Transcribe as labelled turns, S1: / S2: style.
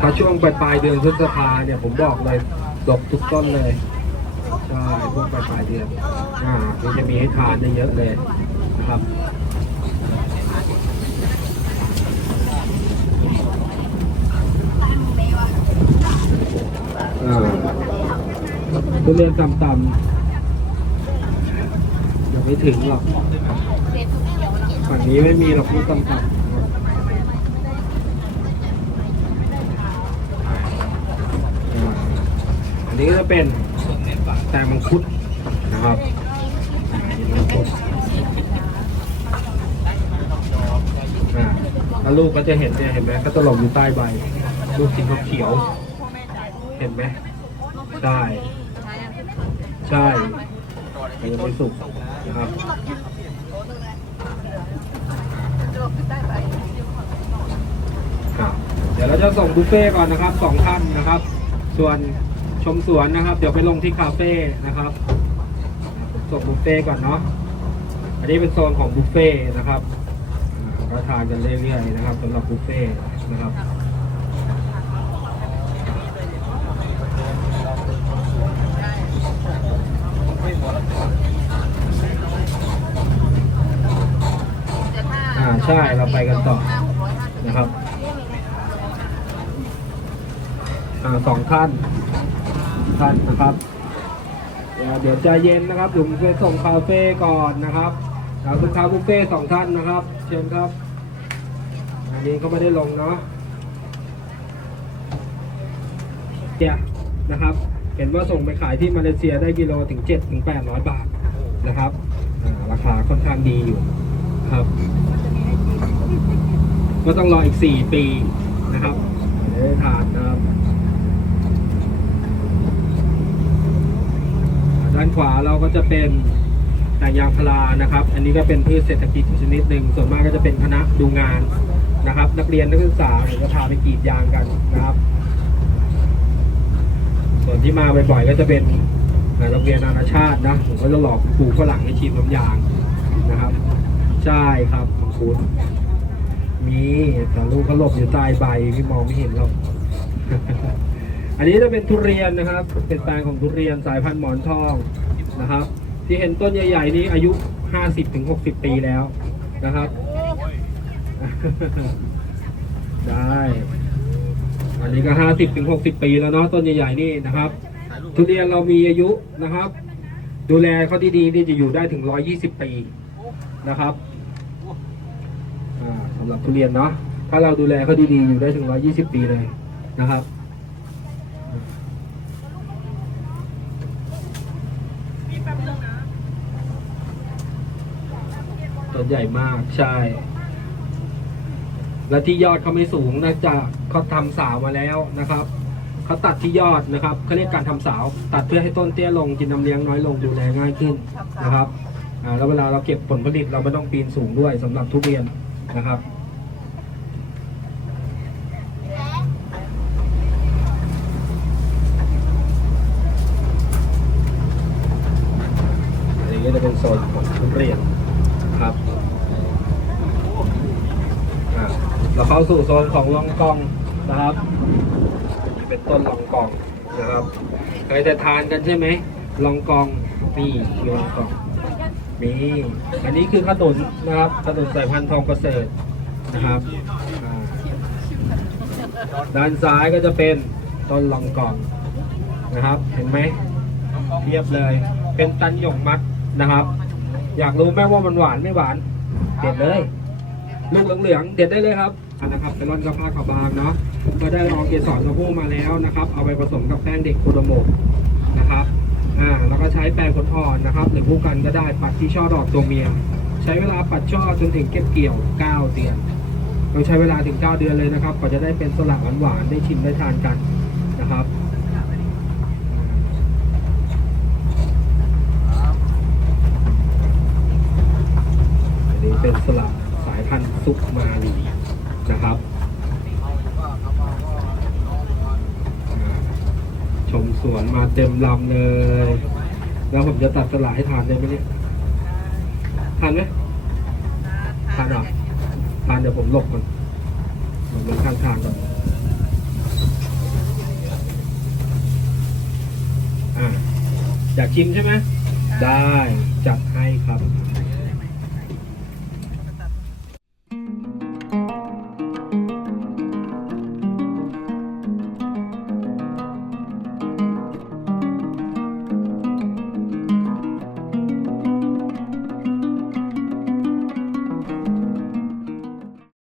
S1: ถ้าช่วงปลายปลายเดือนพฤษภาเนี่ยผมบอกเลยดกทุกต้นเลยใช่พวกปลายปลายเดือนอ่ามันจะมีให้ทานได้เยอะเลยนะครับทุเรียนต่ำๆยังไม่ถึงหรอกฝั่งนี้ไม่มีหรอกลูกต่ำๆอ่าอั นี้ก็จะเป็นแตงมังคุดนะครับมังคุดอ่าแล้วลูกก็จะเห็นเนี่ยเห็นไหมก็จะหลบอยู่ใต้ใบ ลูกสีเขียว เห็นไหมใช่ใช่ยังไม่สุกนะครับครับ เดี๋ยวเราจะส่งบุฟเฟ่ต์ก่อนนะครับสองท่านนะครับ ส่วน ชมสวนนะครับ เดี๋ยวไปลงที่คาเฟ่นะครับส่งบุฟเฟ่ต์ก่อนเนาะอันนี้เป็นโซนของบุฟเฟ่ต์นะครับก็ทานกันเรื่อยๆนะครับสำหรับบุฟเฟ่ต์นะครับอ่าใช่เราไปกันต่อนะครับอ่าสองท่าน ท่านนะครับ เดี๋ยวเดี๋ยวใจเย็นนะครับผมไปส่งคาเฟ่ก่อนนะครับแล้วคุณคาบุฟเฟ่ต์สองท่านนะครับ เชิญครับ อันนี้ก็ไม่ได้ลงเนาะเนี่ยนะครับ เห็นว่าส่งไปขายที่มาเลเซียได้กิโลถึง7ถึง800บาทนะครับราคาค่อนข้างดีอยู่ครับ ก็ต้องรออีก4ปีนะครับได้ทานนะครับ ด้านขวาเราก็จะเป็นแต่ยางพารานะครับ อันนี้ก็เป็นพืชเศรษฐกิจชนิดหนึ่งส่วนมากก็จะเป็นคณะดูงานนะครับ นักเรียนนักศึกษาหรือก็พาไปกรีดยางกันนะครับ ส่วนที่มาบ่อยๆก็จะเป็นโรงเรียนนานาชาตินะผมก็จะหลอกครูฝรั่งให้ชิมน้ำยางนะครับ ใช่ครับขอบคุณมีแต่ลูกเขาหลบอยู่ใต้ใบพี่มองไม่เห็นหรอก อันนี้จะเป็นทุเรียนนะครับ เป็นแปลงของทุเรียนสายพันธุ์หมอนทองนะครับ ที่เห็นต้นใหญ่ๆนี้อายุ 50-60 ปีแล้วนะครับ ได้ อันนี้ก็50-60 ปีแล้วเนาะต้นใหญ่ๆนี่นะครับ ทุเรียนเรามีอายุนะครับ ดูแลเขาดีๆนี่จะอยู่ได้ถึง 120 ปีนะครับสำหรับทุเรียนเนาะถ้าเราดูแลเขาดีๆอยู่ได้ถึง 120 ปีเลยนะครับ นใหญ่มากใช่ และที่ยอดเขาไม่สูงนะจะเขาทำสาวมาแล้วนะครับเขาตัดที่ยอดนะครับเขาเรียกการทำสาว ตัดเพื่อให้ต้นเตี้ยลงกินน้ำเลี้ยงน้อยลงดูแลง่ายขึ้นนะครับแล้วเวลาเราเก็บผลผลิตเราไม่ต้องปีนสูงด้วยสำหรับทุเรียนนะครับ อันนี้ก็จะเป็นโซนของทุเรียนครับอะเราเข้า สู่โซนของลองกองนะครับนี่เป็นต้นลองกองนะครับเคยจะทานกันใช่ไหมลองกองนี่คือลองกองมีอันนี้คือขนุนนะครับขนุนสายพันธุ์ทองประเสริฐนะครับด้านซ้ายก็จะเป็นต้นลองกองนะครับ เห็นไหมเทียบเลย เป็นตันหยกมัดนะครับ อยากรู้ไหมว่ามันหวานไม่หวาน เด็ดเลย ลูกเหลืองๆเด็ดได้เลยครับ นะครับเป็นร่อนกระเพาะขาวบางเนาะก็ได้ลองเกสรกระพู้มาแล้วนะครับ เอาไปผสมกับแป้งเด็กโคโดโมนะครับอ่าแล้วก็ใช้แป้งขนอ่อนนะครับ หรือผู้กันก็ได้ปัดที่ช่อดอกตัวเมีย ใช้เวลาปัดช่อจนถึงเก็บเกี่ยว 9 เดือนต้องใช้เวลาถึง 9 เดือนเลยนะครับกว่าจะได้เป็นสลัดหวานๆได้ชิมได้ทานกันนะครับอันนี้เป็นสลับสายพันธุ์ซุปมาลีะครับ ชมสวนมาเต็มลำเลย แล้วผมจะตัดสลาให้ทานได้ไหมเนี่ยทานไหมทานอะทานเดี๋ยวผมหลบก่อนหลบลนข้างทางก่อนอยากชิมใช่ไหม ได้ จัดให้ครับ